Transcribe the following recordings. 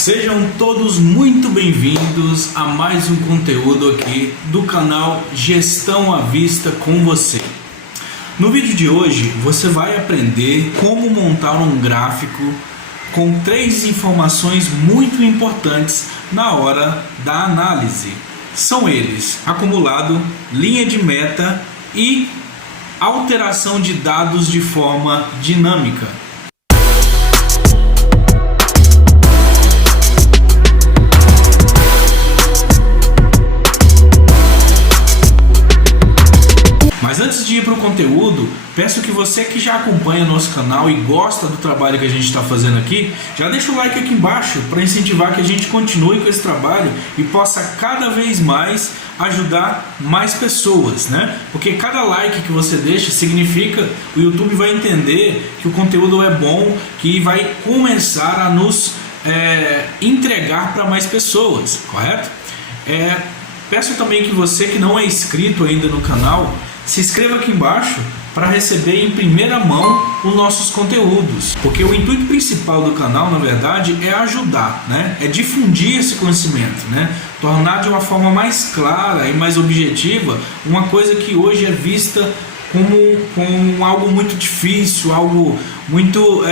Sejam todos muito bem-vindos a mais um conteúdo aqui do canal Gestão à Vista com você. No vídeo de hoje você vai aprender como montar um gráfico com 3 informações muito importantes na hora da análise. São eles: acumulado, linha de meta e alteração de dados de forma dinâmica. Mas antes de ir para o conteúdo, peço que você que já acompanha nosso canal e gosta do trabalho que a gente está fazendo aqui, já deixa o like aqui embaixo para incentivar que a gente continue com esse trabalho e possa cada vez mais ajudar mais pessoas, né? Porque cada like que você deixa significa o YouTube vai entender que o conteúdo é bom, que vai começar a nos entregar para mais pessoas, correto? Peço também que você que não é inscrito ainda no canal, se inscreva aqui embaixo para receber em primeira mão os nossos conteúdos, porque o intuito principal do canal, na verdade, é ajudar, né? É difundir esse conhecimento, né? Tornar de uma forma mais clara e mais objetiva uma coisa que hoje é vista como algo muito difícil, algo muito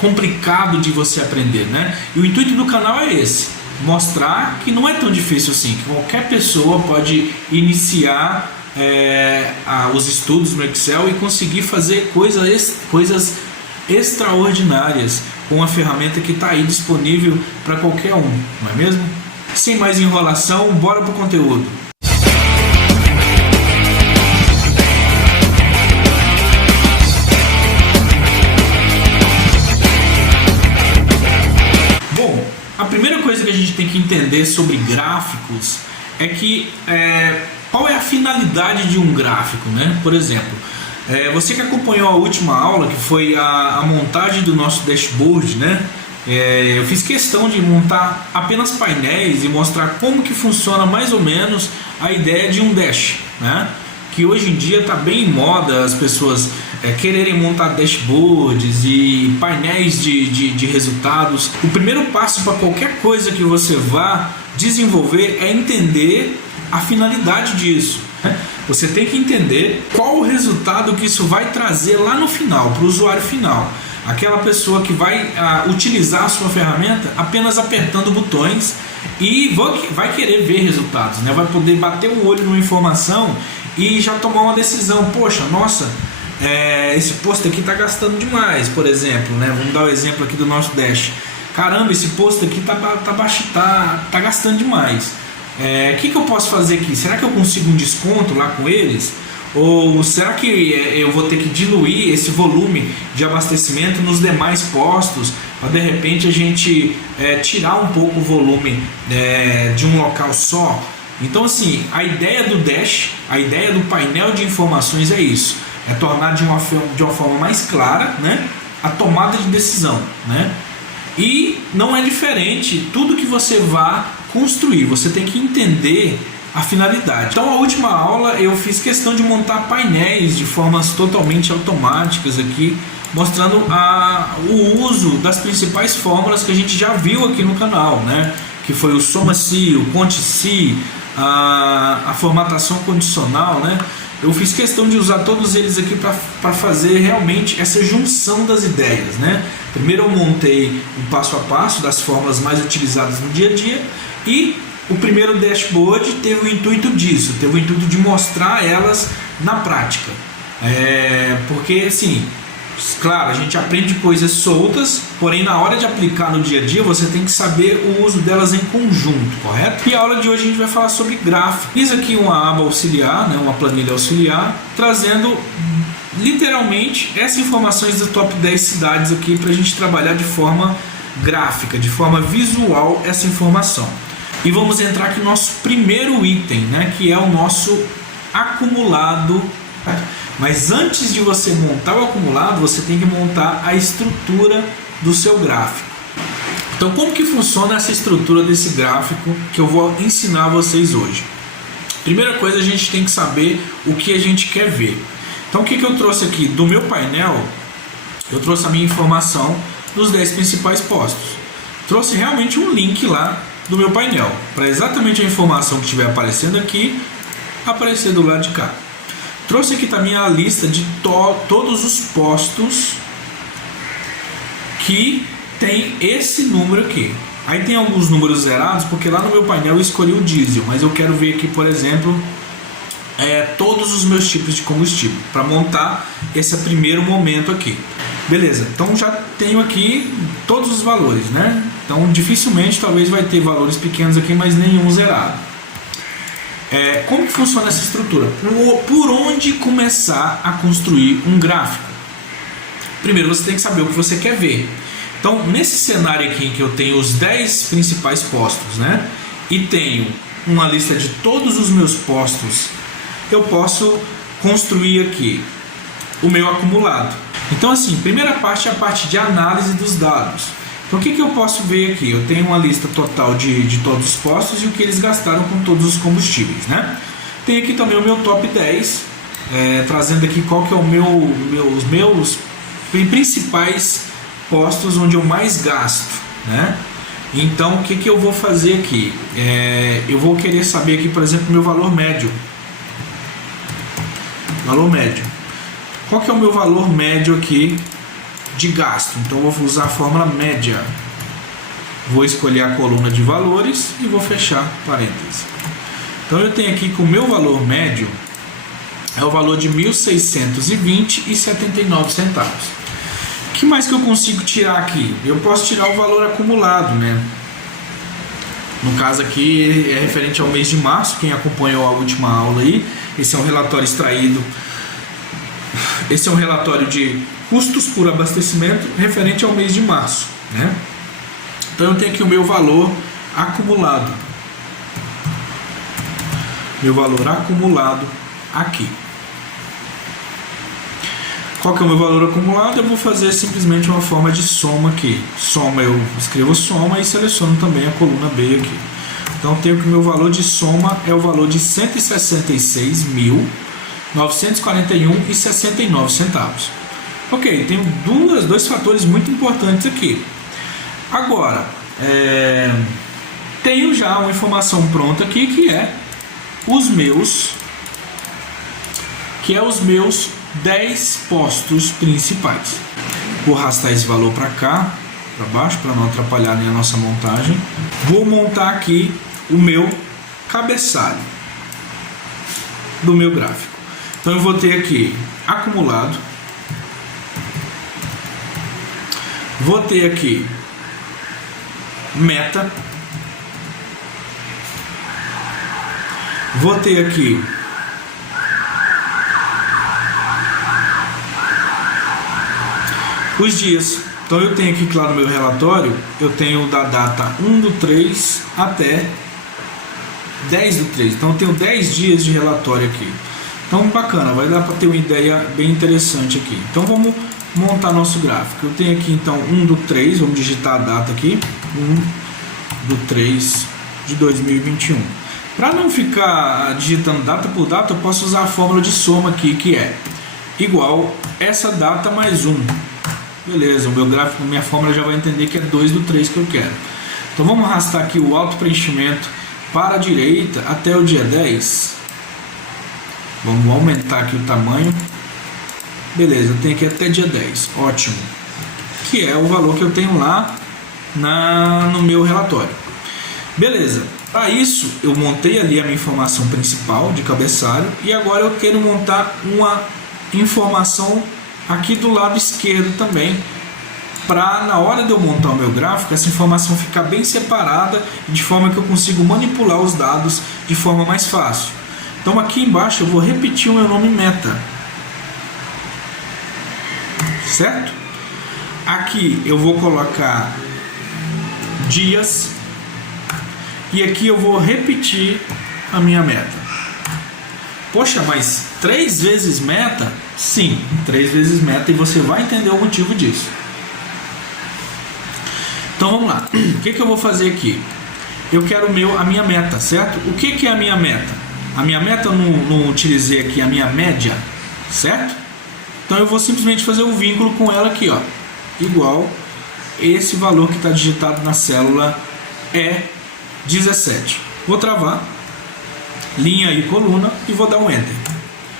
complicado de você aprender, né? E o intuito do canal é esse: mostrar que não é tão difícil assim, que qualquer pessoa pode iniciar os estudos no Excel e conseguir fazer coisas extraordinárias com uma ferramenta que está aí disponível para qualquer um, não é mesmo? Sem mais enrolação, bora para o conteúdo. Bom, a primeira coisa que a gente tem que entender sobre gráficos é que qual é a finalidade de um gráfico, né? Por exemplo, você que acompanhou a última aula, que foi a montagem do nosso dashboard, né? Eu fiz questão de montar apenas painéis e mostrar como que funciona mais ou menos a ideia de um dash, né? Que hoje em dia está bem em moda as pessoas quererem montar dashboards e painéis de resultados. O primeiro passo para qualquer coisa que você vá desenvolver é entender a finalidade disso. Você tem que entender qual o resultado que isso vai trazer lá no final, para o usuário final. Aquela pessoa que vai utilizar a sua ferramenta apenas apertando botões e vai querer ver resultados, né? Vai poder bater o olho numa informação e já tomar uma decisão. Poxa, nossa, esse post aqui está gastando demais, por exemplo, né? Vamos dar o exemplo aqui do nosso Dash. Caramba, esse post aqui tá gastando demais. O que eu posso fazer aqui? Será que eu consigo um desconto lá com eles? Ou será que eu vou ter que diluir esse volume de abastecimento nos demais postos para de repente a gente tirar um pouco o volume de um local só? Então, assim, a ideia do Dash, a ideia do painel de informações é isso: é tornar de uma forma mais clara, né, a tomada de decisão, né? E não é diferente tudo que você vá construir, você tem que entender a finalidade. Então, a última aula eu fiz questão de montar painéis de formas totalmente automáticas aqui, mostrando o uso das principais fórmulas que a gente já viu aqui no canal, né? Que foi o soma-se, o conte-se, a formatação condicional, né? Eu fiz questão de usar todos eles aqui para fazer realmente essa junção das ideias, né? Primeiro eu montei o passo a passo das fórmulas mais utilizadas no dia a dia, e o primeiro dashboard teve o intuito disso, teve o intuito de mostrar elas na prática. Porque, assim, claro, a gente aprende coisas soltas, porém na hora de aplicar no dia a dia você tem que saber o uso delas em conjunto, correto? E a aula de hoje a gente vai falar sobre gráfico. Fiz aqui uma aba auxiliar, né, uma planilha auxiliar, trazendo literalmente essas informações das top 10 cidades aqui para a gente trabalhar de forma gráfica, de forma visual essa informação. E vamos entrar aqui no nosso primeiro item, né, que é o nosso acumulado. Mas antes de você montar o acumulado, você tem que montar a estrutura do seu gráfico. Então, como que funciona essa estrutura desse gráfico que eu vou ensinar a vocês hoje? Primeira coisa, a gente tem que saber o que a gente quer ver. Então, o que eu trouxe aqui do meu painel? Eu trouxe a minha informação dos 10 principais postos. trouxe realmente um link lá do meu painel, para exatamente a informação que estiver aparecendo aqui, aparecer do lado de cá. Trouxe aqui também a lista de todos os postos que tem esse número aqui. Aí tem alguns números zerados, porque lá no meu painel eu escolhi o diesel, mas eu quero ver aqui, por exemplo, todos os meus tipos de combustível, para montar esse primeiro momento aqui. Beleza, então já tenho aqui todos os valores, né? Então dificilmente talvez vai ter valores pequenos aqui, mas nenhum zerado. Como que funciona essa estrutura? Por onde começar a construir um gráfico? Primeiro você tem que saber o que você quer ver. Então nesse cenário aqui em que eu tenho os 10 principais postos, né? E tenho uma lista de todos os meus postos, eu posso construir aqui o meu acumulado. Então assim, primeira parte é a parte de análise dos dados. Então o que eu posso ver aqui? Eu tenho uma lista total de todos os postos e o que eles gastaram com todos os combustíveis, né? Tem aqui também o meu top 10, trazendo aqui qual que é os meus principais postos onde eu mais gasto, né? Então o que eu vou fazer aqui? Eu vou querer saber aqui, por exemplo, meu valor médio. Valor médio. Qual que é o meu valor médio aqui de gasto? Então eu vou usar a fórmula média. Vou escolher a coluna de valores e vou fechar parênteses. Então eu tenho aqui que o meu valor médio é o valor de R$ 1.620,79. O que mais que eu consigo tirar aqui? Eu posso tirar o valor acumulado, né? No caso aqui é referente ao mês de março. Quem acompanhou a última aula aí, esse é um relatório extraído. Esse é um relatório de custos por abastecimento referente ao mês de março, né? Então eu tenho aqui o meu valor acumulado. Meu valor acumulado aqui. Qual que é o meu valor acumulado? Eu vou fazer simplesmente uma forma de soma aqui. Soma, eu escrevo soma e seleciono também a coluna B aqui. Então eu tenho que o meu valor de soma é o valor de R$ 166.941,69. Ok, tenho dois fatores muito importantes aqui. Agora, tenho já uma informação pronta aqui que é os meus 10 postos principais. Vou arrastar esse valor para cá, para baixo, para não atrapalhar nem a nossa montagem. Vou montar aqui o meu cabeçalho do meu gráfico. Então eu vou ter aqui acumulado, vou ter aqui meta, vou ter aqui os dias. Então eu tenho aqui, claro, no meu relatório, eu tenho da data 1/3 até 10/3. Então eu tenho 10 dias de relatório aqui. Então bacana, vai dar para ter uma ideia bem interessante aqui. Então vamos montar nosso gráfico. Eu tenho aqui então 1/3, vamos digitar a data aqui, 1/3 de 2021. Para não ficar digitando data por data, eu posso usar a fórmula de soma aqui, que é igual essa data mais 1. Beleza, o meu gráfico, minha fórmula já vai entender que é 2/3 que eu quero. Então vamos arrastar aqui o auto preenchimento para a direita até o dia 10. Vamos aumentar aqui o tamanho. Beleza, eu tenho aqui até dia 10. Ótimo. Que é o valor que eu tenho lá no meu relatório. Beleza. Para isso, eu montei ali a minha informação principal de cabeçalho. E agora eu quero montar uma informação aqui do lado esquerdo também, para na hora de eu montar o meu gráfico, essa informação ficar bem separada, de forma que eu consigo manipular os dados de forma mais fácil. Então aqui embaixo eu vou repetir o meu nome meta, certo? Aqui eu vou colocar dias e aqui eu vou repetir a minha meta. Poxa, mas 3 vezes meta? Sim, 3 vezes meta, e você vai entender o motivo disso. Então vamos lá. O que eu vou fazer aqui? Eu quero a minha meta, certo? O que é a minha meta? A minha meta eu não utilizei aqui a minha média, certo? Então eu vou simplesmente fazer um vínculo com ela aqui, ó, igual esse valor que está digitado na célula é 17. Vou travar, linha e coluna, e vou dar um Enter.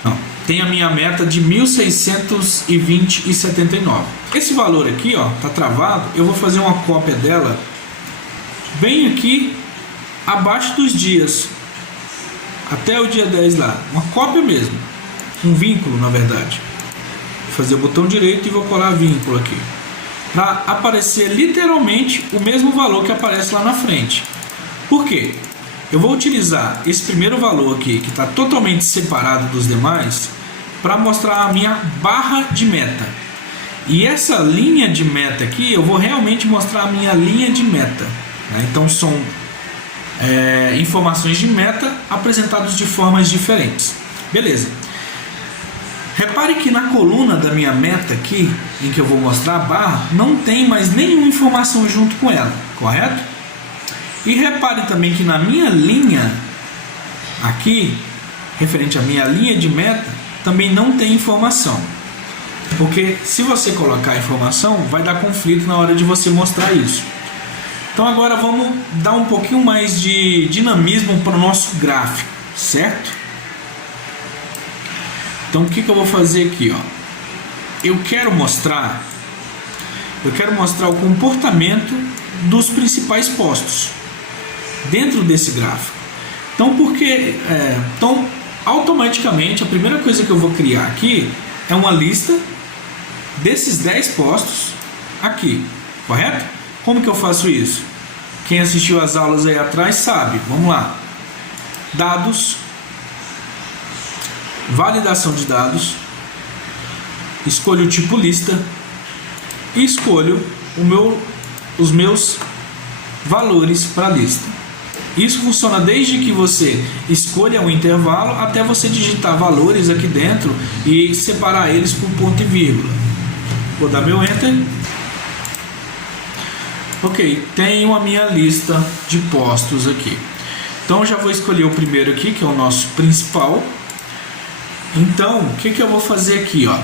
Não, tem a minha meta de 1.620,79. Esse valor aqui, ó, tá travado. Eu vou fazer uma cópia dela bem aqui abaixo dos dias, até o dia 10 lá, uma cópia mesmo, um vínculo na verdade. Vou fazer o botão direito e vou colar vínculo aqui, para aparecer literalmente o mesmo valor que aparece lá na frente. Por quê? Eu vou utilizar esse primeiro valor aqui, que está totalmente separado dos demais, para mostrar a minha barra de meta. E essa linha de meta aqui, eu vou realmente mostrar a minha linha de meta, né? Então são informações de meta apresentadas de formas diferentes. Beleza. Repare que na coluna da minha meta aqui, em que eu vou mostrar a barra, não tem mais nenhuma informação junto com ela, correto? E repare também que na minha linha aqui, referente à minha linha de meta, também não tem informação. Porque se você colocar informação, vai dar conflito na hora de você mostrar isso. Então agora vamos dar um pouquinho mais de dinamismo para o nosso gráfico, certo? Então o que eu vou fazer aqui, ó? Eu quero mostrar o comportamento dos principais postos dentro desse gráfico. Então então automaticamente a primeira coisa que eu vou criar aqui é uma lista desses 10 postos aqui, correto? Como que eu faço isso? Quem assistiu às aulas aí atrás sabe. Vamos lá. Dados, validação de dados, escolho o tipo lista e escolho os meus valores para a lista. Isso funciona desde que você escolha um intervalo até você digitar valores aqui dentro e separar eles por ponto e vírgula. Vou dar meu Enter. Ok, tenho a minha lista de postos aqui. Então já vou escolher o primeiro aqui, que é o nosso principal. Então, o que eu vou fazer aqui, ó?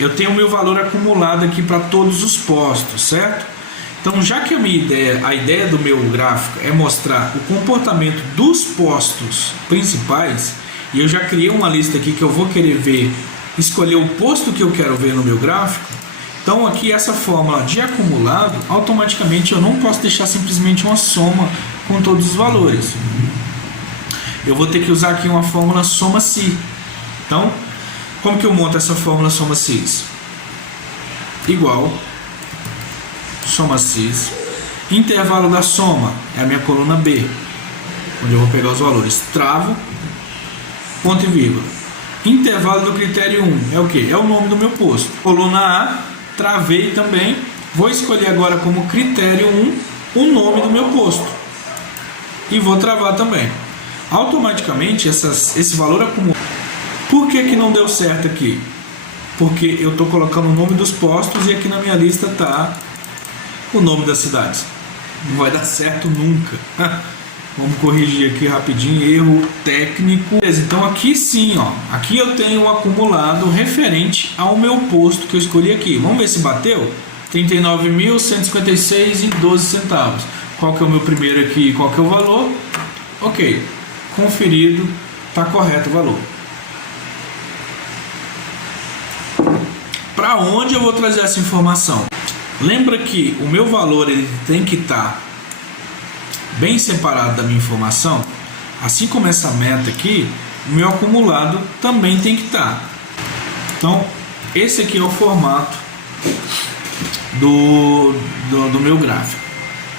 Eu tenho o meu valor acumulado aqui para todos os postos, certo? Então, já que a ideia do meu gráfico é mostrar o comportamento dos postos principais, e eu já criei uma lista aqui que eu vou querer ver, escolher o posto que eu quero ver no meu gráfico. Então, aqui essa fórmula de acumulado, automaticamente eu não posso deixar simplesmente uma soma com todos os valores. Eu vou ter que usar aqui uma fórmula soma-se. Então, como que eu monto essa fórmula soma-se? Igual soma-se, intervalo da soma é a minha coluna B, onde eu vou pegar os valores, travo, ponto e vírgula. Intervalo do critério 1 é o que? É o nome do meu posto. Coluna A, travei também, vou escolher agora como critério 1 o nome do meu posto e vou travar também. Automaticamente esse valor acumulado. Por que não deu certo aqui? Porque eu estou colocando o nome dos postos e aqui na minha lista está o nome das cidades. Não vai dar certo nunca. Vamos corrigir aqui rapidinho, erro técnico. Então aqui sim, ó, aqui eu tenho um acumulado referente ao meu posto que eu escolhi aqui. Vamos ver se bateu? 39.156,12. Qual que é o meu primeiro aqui? Qual que é o valor? Ok, conferido, está correto o valor. Para onde eu vou trazer essa informação? Lembra que o meu valor ele tem que estar bem separado da minha informação? Assim como essa meta aqui, o meu acumulado também tem que estar. Então, esse aqui é o formato do meu gráfico.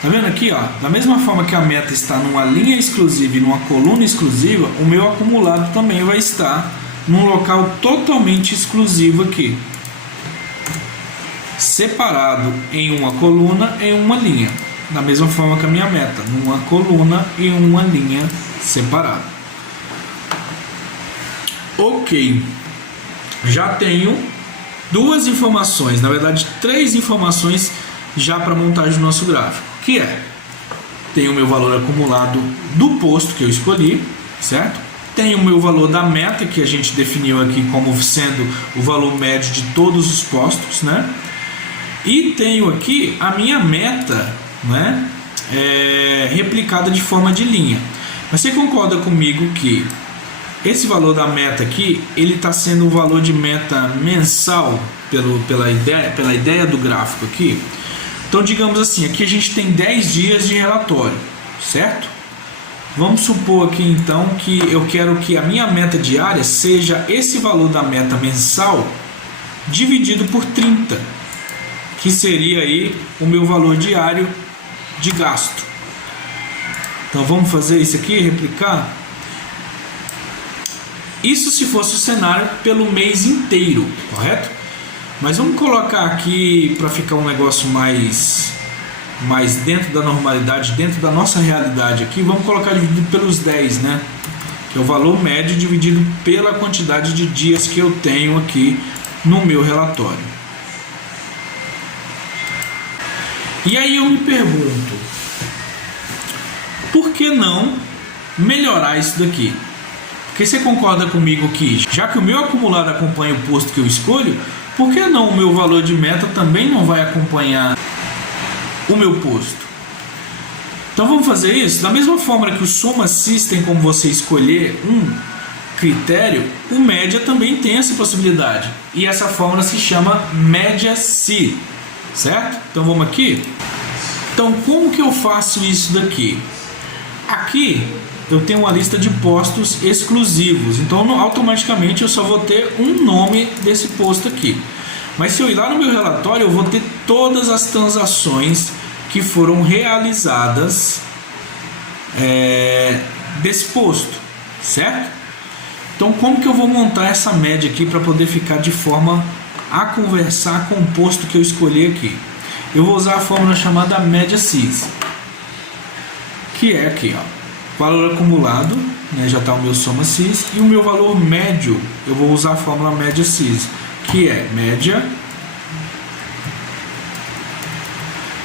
Tá vendo aqui, ó? Da mesma forma que a meta está numa linha exclusiva e numa coluna exclusiva, o meu acumulado também vai estar num local totalmente exclusivo aqui, separado em uma coluna e uma linha, da mesma forma que a minha meta, numa coluna e uma linha separada. Ok, já tenho duas informações, na verdade 3 informações já para montagem do nosso gráfico, que é: tenho o meu valor acumulado do posto que eu escolhi, certo? Tenho o meu valor da meta que a gente definiu aqui como sendo o valor médio de todos os postos, né? E tenho aqui a minha meta, né, replicada de forma de linha. Você concorda comigo que esse valor da meta aqui, ele está sendo o valor de meta mensal pela ideia do gráfico aqui? Então, digamos assim, aqui a gente tem 10 dias de relatório, certo? Vamos supor aqui então que eu quero que a minha meta diária seja esse valor da meta mensal dividido por 30, que seria aí o meu valor diário de gasto. Então vamos fazer isso aqui, replicar. Isso se fosse o cenário pelo mês inteiro, correto? Mas vamos colocar aqui para ficar um negócio mais dentro da normalidade, dentro da nossa realidade aqui, vamos colocar dividido pelos 10, né? Que é o valor médio dividido pela quantidade de dias que eu tenho aqui no meu relatório. E aí eu me pergunto, por que não melhorar isso daqui? Porque você concorda comigo que, já que o meu acumulado acompanha o posto que eu escolho, por que não o meu valor de meta também não vai acompanhar o meu posto? Então vamos fazer isso? Da mesma forma que o Soma System, como você escolher um critério, o média também tem essa possibilidade. E essa fórmula se chama média C, certo? Então vamos aqui. Então como que eu faço isso daqui? Aqui eu tenho uma lista de postos exclusivos, então automaticamente eu só vou ter um nome desse posto aqui. Mas se eu ir lá no meu relatório, eu vou ter todas as transações que foram realizadas desse posto, certo? Então como que eu vou montar essa média aqui para poder ficar de forma a conversar com o posto que eu escolhi aqui? Eu vou usar a fórmula chamada média CIS, que é aqui, ó. Valor acumulado, né, já está o meu soma CIS, e o meu valor médio, eu vou usar a fórmula média CIS, que é média,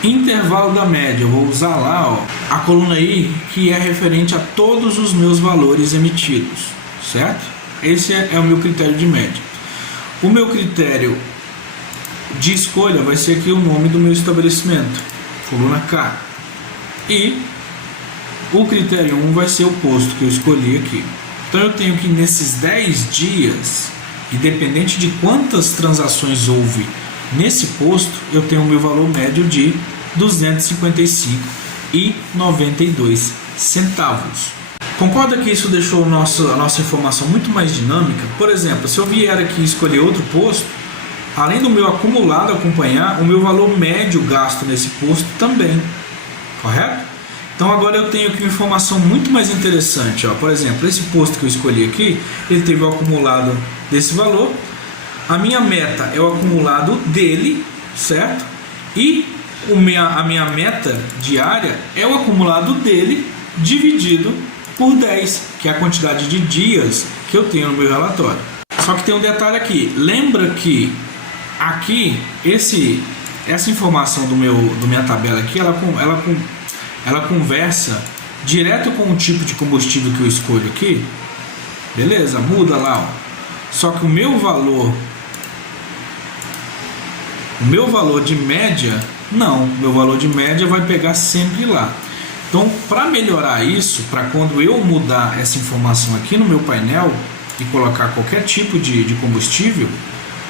intervalo da média, eu vou usar lá, ó, a coluna aí que é referente a todos os meus valores emitidos, certo? Esse é o meu critério de média. O meu critério de escolha vai ser aqui o nome do meu estabelecimento, coluna K, e o critério 1 vai ser o posto que eu escolhi aqui. Então eu tenho que nesses 10 dias, independente de quantas transações houve nesse posto, eu tenho o meu valor médio de R$ 255,92. Concorda que isso deixou a nossa informação muito mais dinâmica? Por exemplo, se eu vier aqui escolher outro posto, além do meu acumulado acompanhar, o meu valor médio gasto nesse posto também, correto? Então agora eu tenho aqui uma informação muito mais interessante, ó. Por exemplo, esse posto que eu escolhi aqui, ele teve o acumulado desse valor, a minha meta é o acumulado dele, certo? E a minha meta diária é o acumulado dele dividido por 10, que é a quantidade de dias que eu tenho no meu relatório. Só que tem um detalhe aqui, lembra que aqui essa informação da minha tabela aqui, ela conversa direto com o tipo de combustível que eu escolho aqui, beleza? Muda lá, ó. Só que o meu valor de média, não, meu valor de média vai pegar sempre lá. Então, para melhorar isso, para quando eu mudar essa informação aqui no meu painel e colocar qualquer tipo de combustível,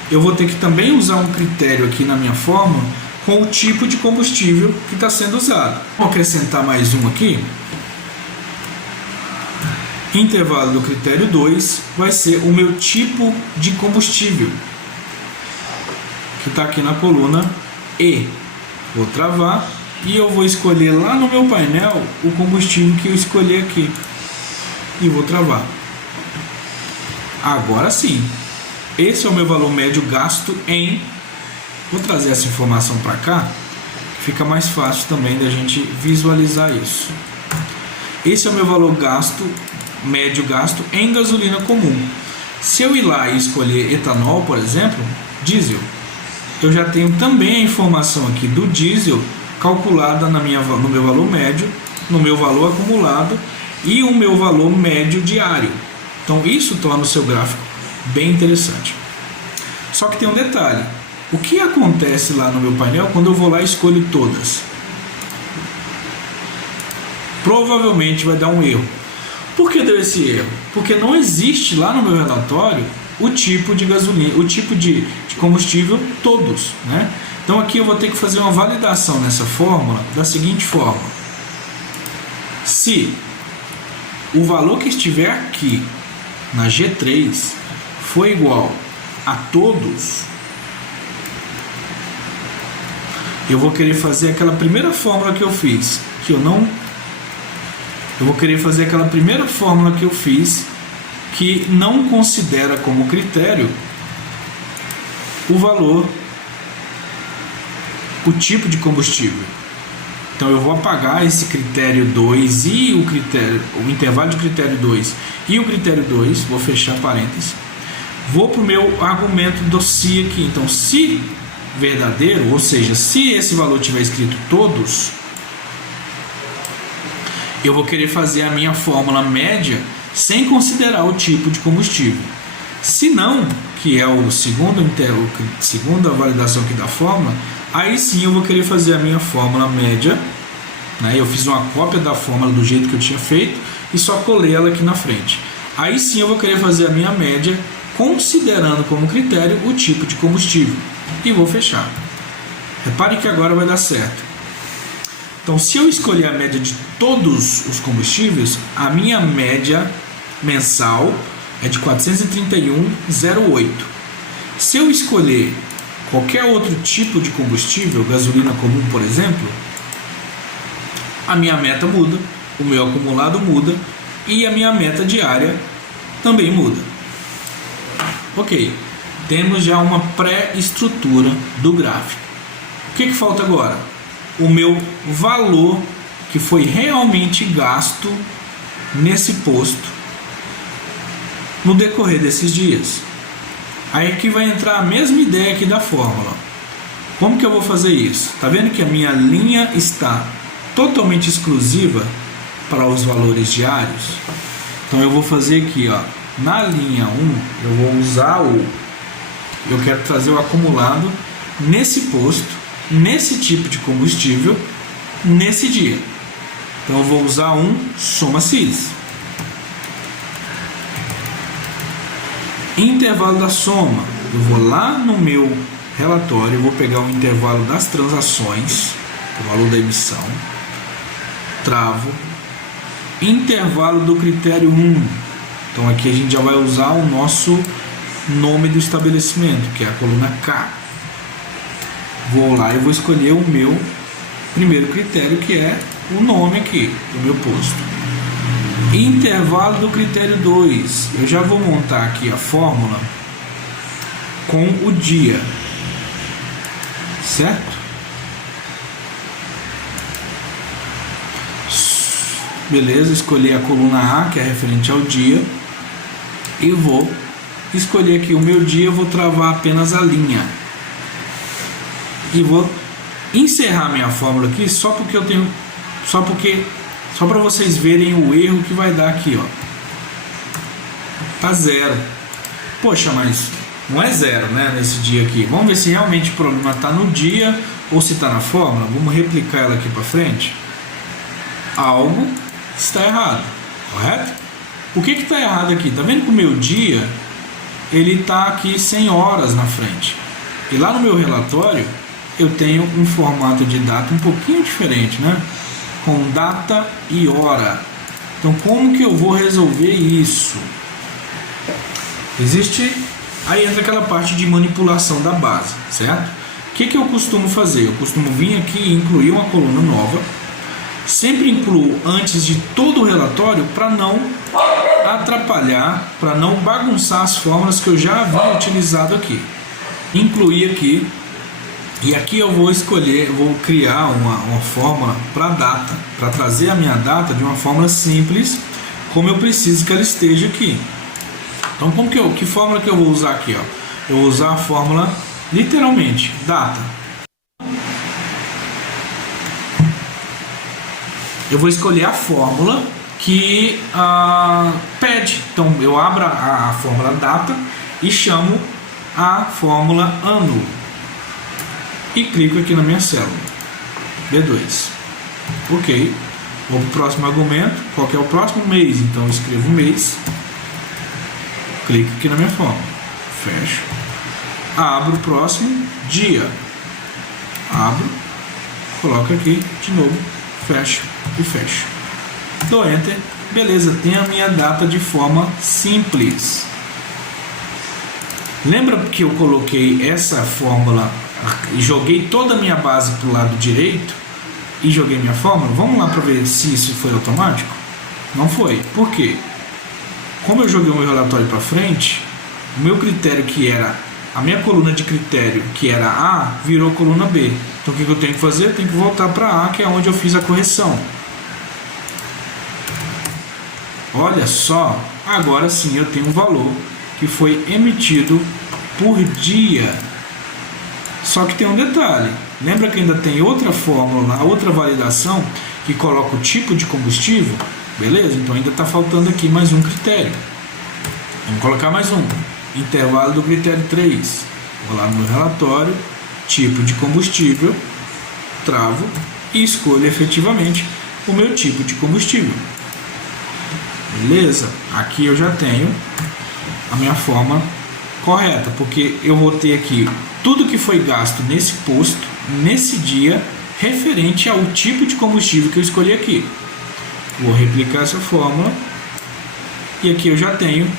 eu vou ter que também usar um critério aqui na minha fórmula com o tipo de combustível que está sendo usado. Vou acrescentar mais um aqui. Intervalo do critério 2 vai ser o meu tipo de combustível, que está aqui na coluna E. Vou travar e eu vou escolher lá no meu painel o combustível que eu escolhi aqui. E vou travar. Agora sim. Esse é o meu valor médio gasto em... Vou trazer essa informação para cá, fica mais fácil também da gente visualizar isso. Esse é o meu valor médio gasto em gasolina comum. Se eu ir lá e escolher etanol, por exemplo, diesel, eu já tenho também a informação aqui do diesel calculada no meu valor médio, no meu valor acumulado e o meu valor médio diário. Então isso torna o seu gráfico bem interessante. Só que tem um detalhe. O que acontece lá no meu painel quando eu vou lá e escolho todas? Provavelmente vai dar um erro. Por que deu esse erro? Porque não existe lá no meu relatório o tipo de gasolina, o tipo de combustível todos, né? Então aqui eu vou ter que fazer uma validação nessa fórmula da seguinte forma: se o valor que estiver aqui na G3 for igual a todos, eu vou querer fazer aquela primeira fórmula que eu fiz, eu vou querer fazer aquela primeira fórmula que eu fiz, que não considera como critério o valor, o tipo de combustível. Então eu vou apagar esse critério 2 e o intervalo de critério 2 e o critério 2, vou fechar parênteses. Vou para o meu argumento do se aqui. Então, se verdadeiro, ou seja, se esse valor tiver escrito todos, eu vou querer fazer a minha fórmula média sem considerar o tipo de combustível. Se não, que é o segunda validação aqui da fórmula, aí sim eu vou querer fazer a minha fórmula média, né? Eu fiz uma cópia da fórmula do jeito que eu tinha feito e só colei ela aqui na frente. Aí sim eu vou querer fazer a minha média considerando como critério o tipo de combustível e vou fechar. Repare que agora vai dar certo. Então, se eu escolher a média de todos os combustíveis, a minha média mensal é de 431,08. Se eu escolher qualquer outro tipo de combustível, gasolina comum, por exemplo, a minha meta muda, o meu acumulado muda e a minha meta diária também muda. Ok, temos já uma pré-estrutura do gráfico. O que falta agora? O meu valor que foi realmente gasto nesse posto no decorrer desses dias. Aí aqui vai entrar a mesma ideia aqui da fórmula. Como que eu vou fazer isso? Tá vendo que a minha linha está totalmente exclusiva para os valores diários? Então eu vou fazer aqui, ó, na linha 1, eu vou usar eu quero trazer o acumulado nesse posto, nesse tipo de combustível, nesse dia. Então eu vou usar soma CIS. Intervalo da soma, eu vou lá no meu relatório, eu vou pegar o intervalo das transações, o valor da emissão, travo, intervalo do critério 1. Então aqui a gente já vai usar o nosso nome do estabelecimento, que é a coluna K. Vou lá e vou escolher o meu primeiro critério, que é o nome aqui do meu posto. Intervalo do critério 2. Eu já vou montar aqui a fórmula com o dia, certo? Beleza, escolhi a coluna A, que é referente ao dia, e vou escolher aqui o meu dia. Eu vou travar apenas a linha e vou encerrar minha fórmula aqui só para vocês verem o erro que vai dar aqui, ó. Tá zero. Poxa, mas não é zero, né, nesse dia aqui. Vamos ver se realmente o problema está no dia ou se está na fórmula. Vamos replicar ela aqui para frente. Algo está errado, correto? O que está errado aqui? Tá vendo que o meu dia ele está aqui 100 horas na frente, e lá no meu relatório eu tenho um formato de data um pouquinho diferente, né? Com data e hora. Então, como que eu vou resolver isso? Aí entra aquela parte de manipulação da base, certo? O que eu costumo fazer? Eu costumo vir aqui e incluir uma coluna nova. Sempre incluo antes de todo o relatório para não atrapalhar, para não bagunçar as fórmulas que eu já havia utilizado aqui. Incluir aqui. E aqui eu vou vou criar uma fórmula para data, para trazer a minha data de uma fórmula simples, como eu preciso que ela esteja aqui. Então, que fórmula que eu vou usar aqui? Ó? Eu vou usar a fórmula, literalmente, data. Eu vou escolher a fórmula que pede. Então, eu abro a fórmula data e chamo a fórmula ano. e clico aqui na minha célula, B2. Ok. Vou para o próximo argumento. Qual que é o próximo? Mês. Então eu escrevo mês, clico aqui na minha fórmula, fecho, abro o próximo dia, abro, coloco aqui de novo, fecho e fecho, dou Enter, beleza, tem a minha data de forma simples. Lembra que eu coloquei essa fórmula e joguei toda a minha base para o lado direito e joguei minha fórmula? Vamos lá para ver se isso foi automático? Não foi. Por quê? Como eu joguei o meu relatório para frente, o meu critério, que era a minha coluna de critério, que era A, virou coluna B. Então o que eu tenho que fazer? Eu tenho que voltar para A, que é onde eu fiz a correção. Olha só, agora sim eu tenho um valor que foi emitido por dia. Só que tem um detalhe. Lembra que ainda tem outra fórmula, outra validação, que coloca o tipo de combustível? Beleza? Então ainda está faltando aqui mais um critério. Vamos colocar mais um. Intervalo do critério 3. Vou lá no meu relatório, tipo de combustível, travo e escolho efetivamente o meu tipo de combustível. Beleza? Aqui eu já tenho a minha forma correta, porque eu vou ter aqui tudo que foi gasto nesse posto, nesse dia, referente ao tipo de combustível que eu escolhi aqui. Vou replicar essa fórmula e aqui eu já tenho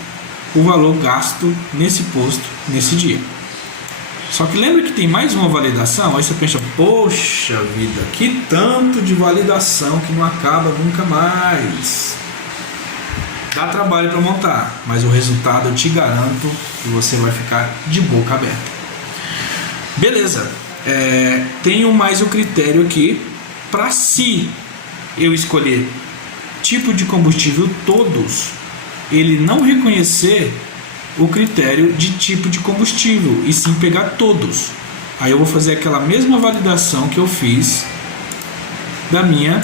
o valor gasto nesse posto, nesse dia. Só que lembra que tem mais uma validação? Aí você pensa, poxa vida, que tanto de validação que não acaba nunca mais. Dá trabalho para montar, mas o resultado eu te garanto que você vai ficar de boca aberta. Beleza, tenho mais um critério aqui para se eu escolher tipo de combustível todos, ele não reconhecer o critério de tipo de combustível e sim pegar todos. Aí eu vou fazer aquela mesma validação que eu fiz da minha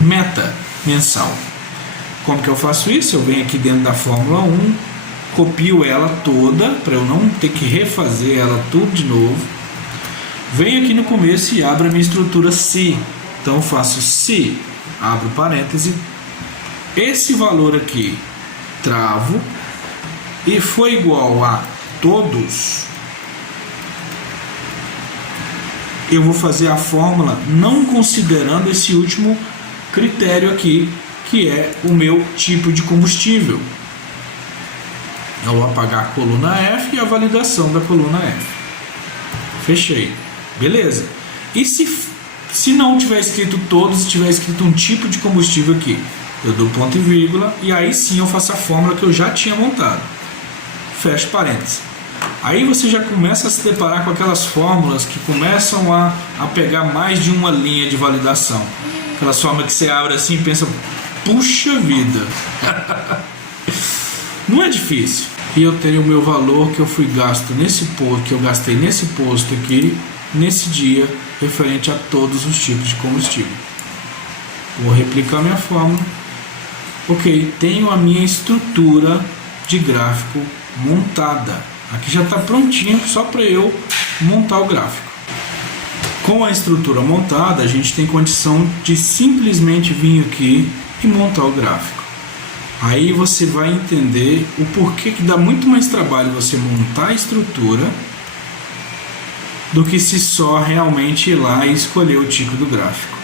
meta mensal. Como que eu faço isso? Eu venho aqui dentro da Fórmula 1, copio ela toda para eu não ter que refazer ela tudo de novo. Venho aqui no começo e abro a minha estrutura se. Então eu faço se, abro parêntese, esse valor aqui, travo, e foi igual a todos, eu vou fazer a fórmula não considerando esse último critério aqui, que é o meu tipo de combustível. Eu vou apagar a coluna F e a validação da coluna F. Fechei. Beleza. E se não tiver escrito todos, se tiver escrito um tipo de combustível aqui, eu dou ponto e vírgula e aí sim eu faço a fórmula que eu já tinha montado. Fecho parênteses. Aí você já começa a se deparar com aquelas fórmulas que começam a pegar mais de uma linha de validação. Aquelas fórmulas que você abre assim e pensa, puxa vida. Não é difícil. E eu tenho o meu valor que eu fui gasto nesse posto, que eu gastei nesse posto aqui, nesse dia, referente a todos os tipos de combustível. Vou replicar minha fórmula. Ok, tenho a minha estrutura de gráfico montada. Aqui já está prontinho, só para eu montar o gráfico. Com a estrutura montada, a gente tem condição de simplesmente vir aqui e montar o gráfico. Aí você vai entender o porquê que dá muito mais trabalho você montar a estrutura do que se só realmente ir lá e escolher o tipo do gráfico.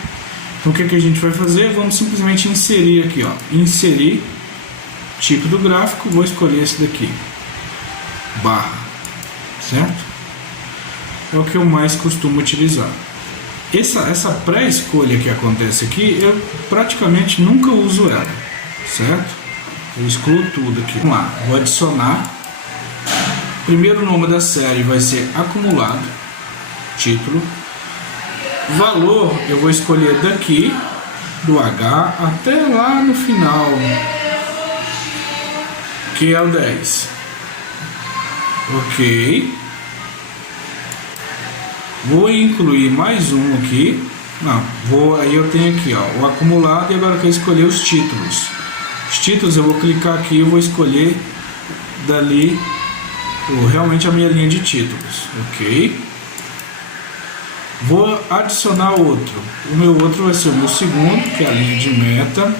Então o que a gente vai fazer? Vamos simplesmente inserir aqui, ó, inserir tipo do gráfico, vou escolher esse daqui, barra, certo? É o que eu mais costumo utilizar. Essa pré-escolha que acontece aqui, eu praticamente nunca uso ela, certo? Eu excluo tudo aqui. Vamos lá, vou adicionar. Primeiro nome da série vai ser acumulado, título. Valor eu vou escolher daqui, do H até lá no final, que é o 10. Ok. Vou incluir mais um aqui. Não, aí eu tenho aqui, ó, o acumulado, e agora eu quero escolher os títulos. Os títulos eu vou clicar aqui e vou escolher dali realmente a minha linha de títulos, ok? Vou adicionar outro. O meu outro vai ser o meu segundo, que é a linha de meta.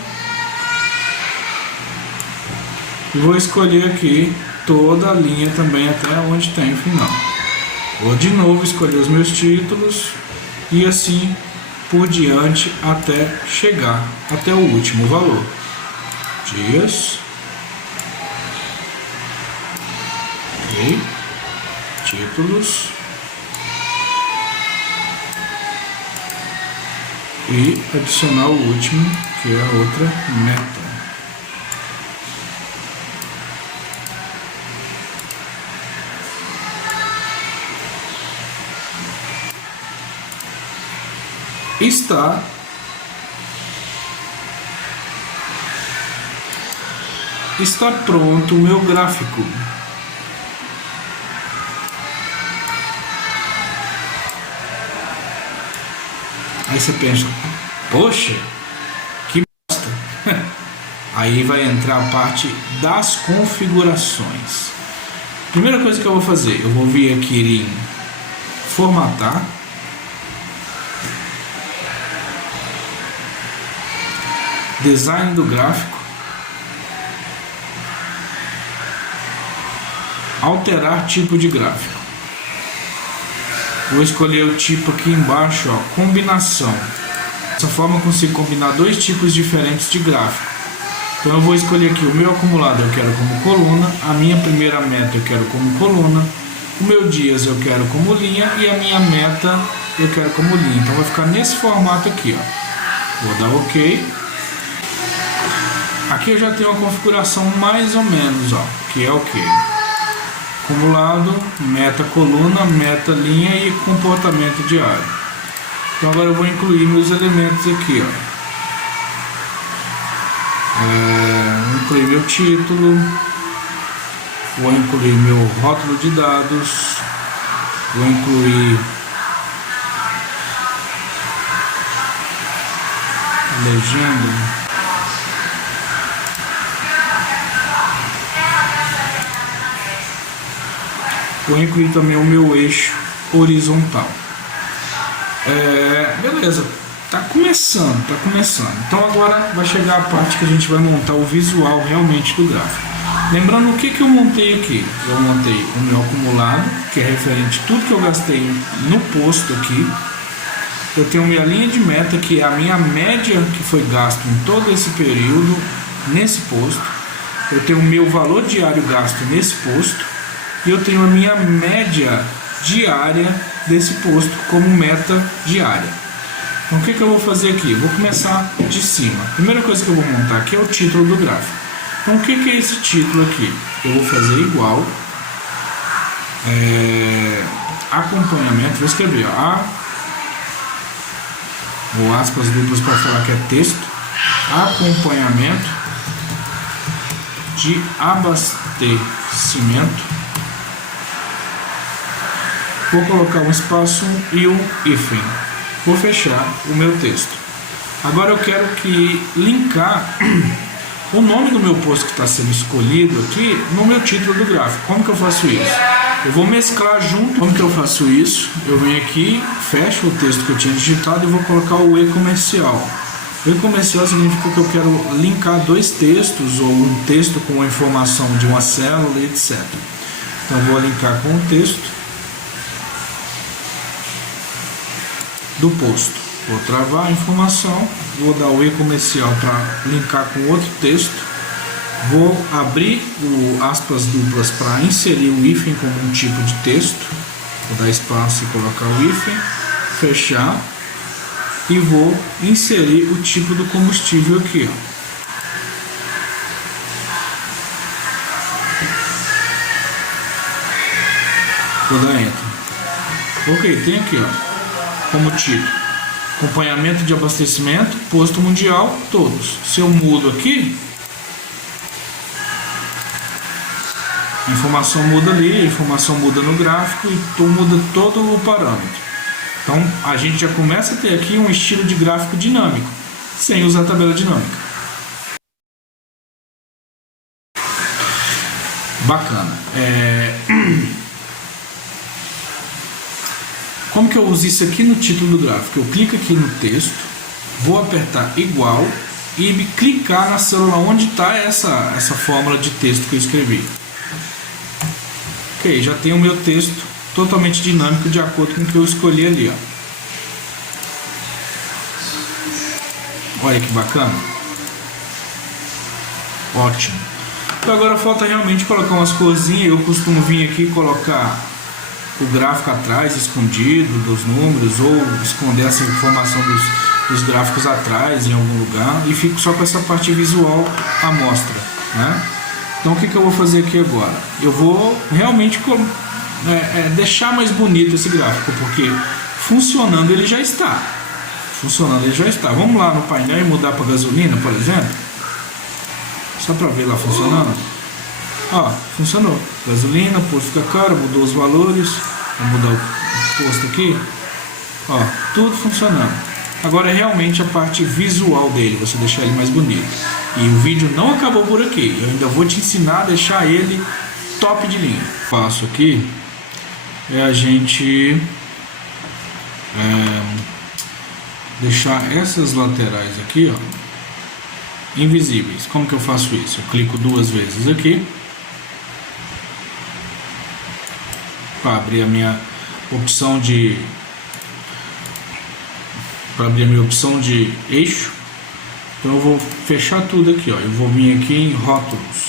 E vou escolher aqui toda a linha também até onde tem o final. Vou de novo escolher os meus títulos e assim por diante até chegar até o último valor. Dias. Ok. Títulos. E adicionar o último, que é a outra meta. Está pronto o meu gráfico. Aí você pensa, poxa, que bosta. Aí vai entrar a parte das configurações. Primeira coisa que eu vou fazer, eu vou vir aqui em formatar. Design do gráfico. Alterar tipo de gráfico. Vou escolher o tipo aqui embaixo, ó, combinação. Dessa forma eu consigo combinar dois tipos diferentes de gráfico. Então eu vou escolher aqui o meu acumulado, eu quero como coluna, a minha primeira meta eu quero como coluna, o meu dias eu quero como linha e a minha meta eu quero como linha. Então vai ficar nesse formato aqui, ó. Vou dar OK. Aqui eu já tenho uma configuração mais ou menos, ó, que é o que? Acumulado, meta coluna, meta linha e comportamento diário. Então agora eu vou incluir meus elementos aqui, ó. Vou incluir meu título, vou incluir meu rótulo de dados, vou incluir legenda. Vou incluir também o meu eixo horizontal. Beleza, tá começando. Então agora vai chegar a parte que a gente vai montar o visual realmente do gráfico. Lembrando o que eu montei aqui. Eu montei o meu acumulado, que é referente a tudo que eu gastei no posto aqui. Eu tenho minha linha de meta, que é a minha média que foi gasto em todo esse período nesse posto. Eu tenho o meu valor diário gasto nesse posto. E eu tenho a minha média diária desse posto como meta diária. Então o que eu vou fazer aqui? Vou começar de cima. A primeira coisa que eu vou montar aqui é o título do gráfico. Então o que é esse título aqui? Eu vou fazer igual acompanhamento, vou escrever ou aspas duplas para falar que é texto, acompanhamento de abastecimento. Vou colocar um espaço e um hífen. Vou fechar o meu texto. Agora eu quero linkar o nome do meu posto que está sendo escolhido aqui no meu título do gráfico. Como que eu faço isso? Eu vou mesclar junto. Como que eu faço isso? Eu venho aqui, fecho o texto que eu tinha digitado e vou colocar o e-comercial. O e-comercial significa que eu quero linkar dois textos ou um texto com a informação de uma célula, etc. Então eu vou linkar com o texto do posto. Vou travar a informação, vou dar o e-comercial para linkar com outro texto, vou abrir o aspas duplas para inserir o hífen como um tipo de texto, vou dar espaço e colocar o hífen, fechar e vou inserir o tipo do combustível aqui, ó. Vou dar enter. Ok, tem aqui, ó, como título, acompanhamento de abastecimento, posto mundial, todos. Se eu mudo aqui, a informação muda ali, a informação muda no gráfico e muda todo o parâmetro. Então a gente já começa a ter aqui um estilo de gráfico dinâmico, sem usar a tabela dinâmica. Bacana. Como que eu uso isso aqui no título do gráfico? Eu clico aqui no texto, vou apertar igual e clicar na célula onde está essa fórmula de texto que eu escrevi. Ok, já tem o meu texto totalmente dinâmico de acordo com o que eu escolhi ali, ó. Olha que bacana. Ótimo. Então agora falta realmente colocar umas corzinhas. Eu costumo vir aqui e colocar o gráfico atrás, escondido dos números, ou esconder essa informação dos gráficos atrás em algum lugar, e fico só com essa parte visual à mostra, né? Então o que eu vou fazer aqui agora? Eu vou realmente deixar mais bonito esse gráfico, porque funcionando ele já está. Vamos lá no painel e mudar para gasolina, por exemplo, só para ver lá funcionando. Ó, funcionou. Gasolina, posto fica caro, mudou os valores. Vou mudar o posto aqui. Ó, tudo funcionando. Agora é realmente a parte visual dele, você deixar ele mais bonito. E o vídeo não acabou por aqui. Eu ainda vou te ensinar a deixar ele top de linha. O que faço aqui é a gente deixar essas laterais aqui, ó, invisíveis. Como que eu faço isso? Eu clico 2 vezes aqui para abrir a minha opção de eixo. Então eu vou fechar tudo aqui, ó. Eu vou vir aqui em rótulos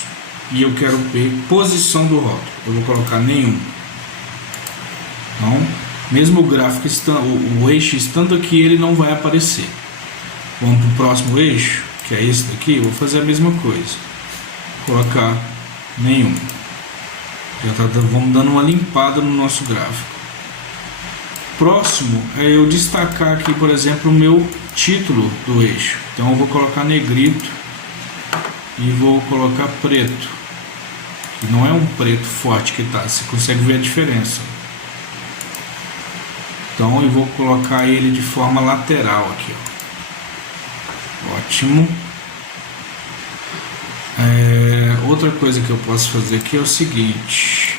e eu quero ver posição do rótulo. Eu vou colocar nenhum. Então, mesmo o gráfico o eixo estando aqui, ele não vai aparecer. Vamos para o próximo eixo, que é esse daqui. Eu vou fazer a mesma coisa. Colocar nenhum. Vamos dando uma limpada no nosso gráfico. Próximo é eu destacar aqui, por exemplo, o meu título do eixo. Então eu vou colocar negrito e vou colocar preto. E não é um preto forte que tá, você consegue ver a diferença. Então eu vou colocar ele de forma lateral aqui, ó. Ótimo. Outra coisa que eu posso fazer aqui é o seguinte.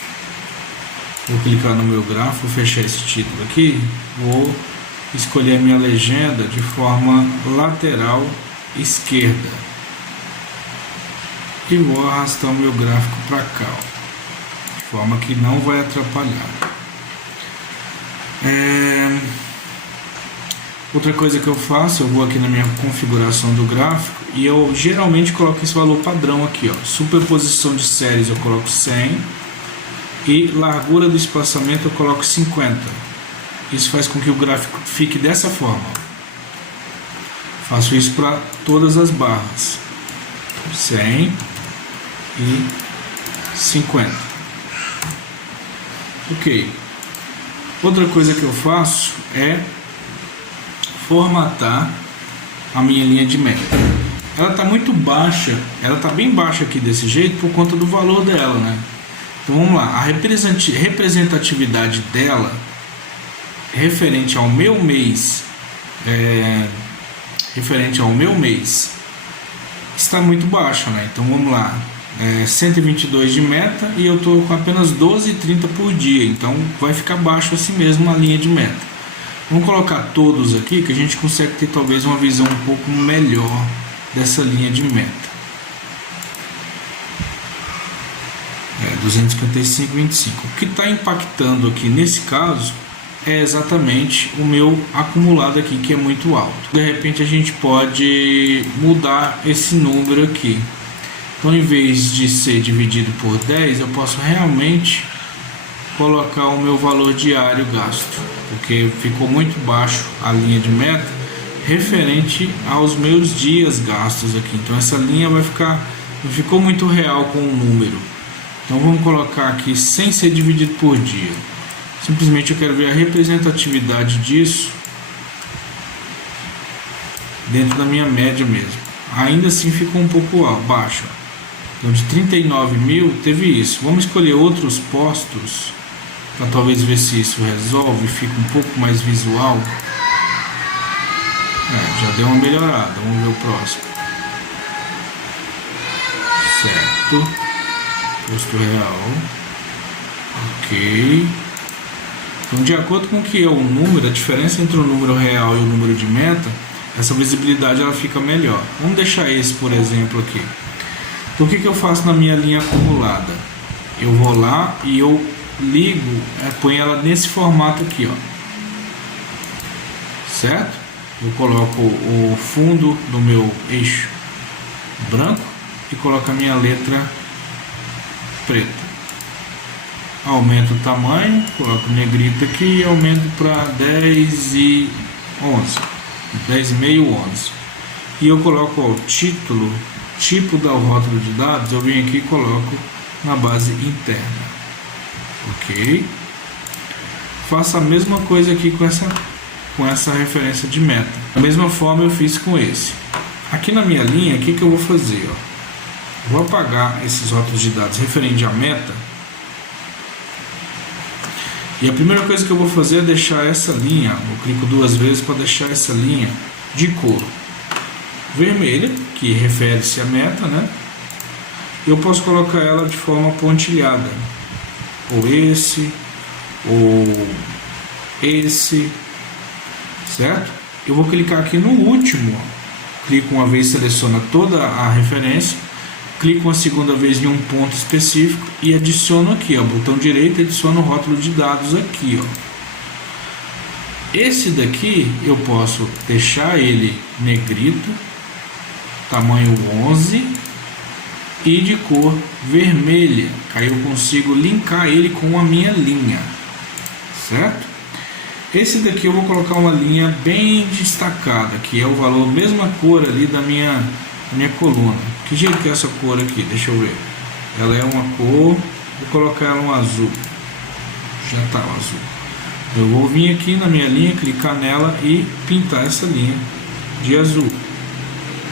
Vou clicar no meu gráfico, vou fechar esse título aqui, vou escolher a minha legenda de forma lateral esquerda e vou arrastar o meu gráfico para cá, ó, de forma que não vai atrapalhar. Outra coisa que eu faço, eu vou aqui na minha configuração do gráfico e eu geralmente coloco esse valor padrão aqui, ó. Superposição de séries eu coloco 100 e largura do espaçamento eu coloco 50. Isso faz com que o gráfico fique dessa forma. Faço isso para todas as barras. 100 e 50. Ok. Outra coisa que eu faço é formatar a minha linha de meta. Ela está muito baixa, ela está bem baixa aqui desse jeito por conta do valor dela, né? Então vamos lá, a representatividade dela referente ao meu mês, está muito baixa, né? Então vamos lá, 122 de meta e eu estou com apenas 12,30 por dia, então vai ficar baixo assim mesmo a linha de meta. Vamos colocar todos aqui que a gente consegue ter talvez uma visão um pouco melhor dessa linha de meta. 255,25. O que está impactando aqui nesse caso é exatamente o meu acumulado aqui, que é muito alto. De repente a gente pode mudar esse número aqui. Então, em vez de ser dividido por 10, eu posso realmente colocar o meu valor diário gasto, porque ficou muito baixo a linha de meta referente aos meus dias gastos aqui. Então essa linha vai ficar, não ficou muito real com o número. Então vamos colocar aqui sem ser dividido por dia. Simplesmente eu quero ver a representatividade disso dentro da minha média mesmo. Ainda assim ficou um pouco baixo. Então de 39 mil teve isso. Vamos escolher outros postos para talvez ver se isso resolve, fica um pouco mais visual. Já deu uma melhorada. Vamos ver o próximo. Certo. Custo real. Ok. Então, de acordo com o que é o número, a diferença entre o número real e o número de meta, essa visibilidade ela fica melhor. Vamos deixar esse, por exemplo, aqui. Então, o que eu faço na minha linha acumulada? Eu vou lá e eu ligo, ponho ela nesse formato aqui, ó. Certo? Eu coloco o fundo do meu eixo branco e coloco a minha letra preta. Aumento o tamanho, coloco negrito aqui e aumento para 10 e 11, 10,5, 11. E eu coloco o título, tipo da rótulo de dados, eu venho aqui e coloco na base interna. Ok? Faço a mesma coisa aqui com essa referência de meta. Da mesma forma eu fiz com esse. Aqui na minha linha, o que eu vou fazer? Ó? Vou apagar esses rótulos de dados referente à meta. E a primeira coisa que eu vou fazer é deixar essa linha, eu clico duas vezes para deixar essa linha de cor vermelha, que refere-se à meta, né? Eu posso colocar ela de forma pontilhada, ou esse, ou esse, certo? Eu vou clicar aqui no último, clico uma vez, seleciona toda a referência, clico uma segunda vez em um ponto específico e adiciono aqui, ó, botão direito, adiciono o rótulo de dados aqui, ó. Esse daqui eu posso deixar ele negrito, tamanho 11 e de cor vermelha, aí eu consigo linkar ele com a minha linha, certo? Esse daqui eu vou colocar uma linha bem destacada, que é o valor, mesma cor ali da minha coluna. Que jeito que é essa cor aqui? Deixa eu ver. Ela é uma cor, vou colocar ela um azul. Já está o azul. Eu vou vir aqui na minha linha, clicar nela e pintar essa linha de azul,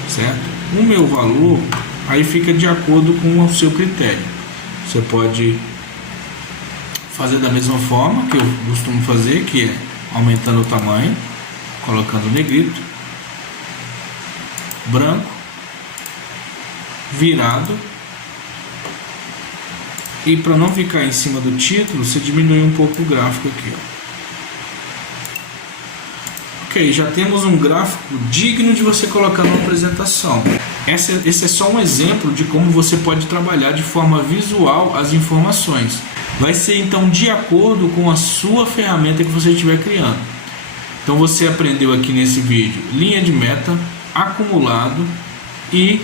certo? O meu valor aí fica de acordo com o seu critério. Você pode fazer da mesma forma que eu costumo fazer, que é aumentando o tamanho, colocando negrito, branco, virado, e para não ficar em cima do título, você diminui um pouco o gráfico aqui, ó. Ok, já temos um gráfico digno de você colocar numa apresentação. Esse é só um exemplo de como você pode trabalhar de forma visual as informações. Vai ser então de acordo com a sua ferramenta que você estiver criando. Então você aprendeu aqui nesse vídeo linha de meta, acumulado e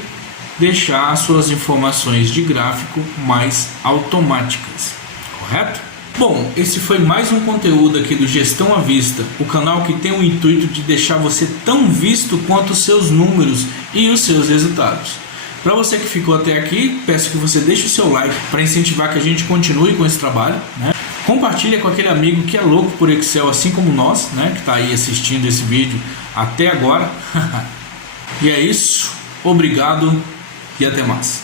deixar as suas informações de gráfico mais automáticas, correto? Bom, esse foi mais um conteúdo aqui do Gestão à Vista, o canal que tem o intuito de deixar você tão visto quanto os seus números e os seus resultados. Para você que ficou até aqui, peço que você deixe o seu like para incentivar que a gente continue com esse trabalho, né? Compartilha com aquele amigo que é louco por Excel, assim como nós, né? Que está aí assistindo esse vídeo até agora. E é isso, obrigado e até mais.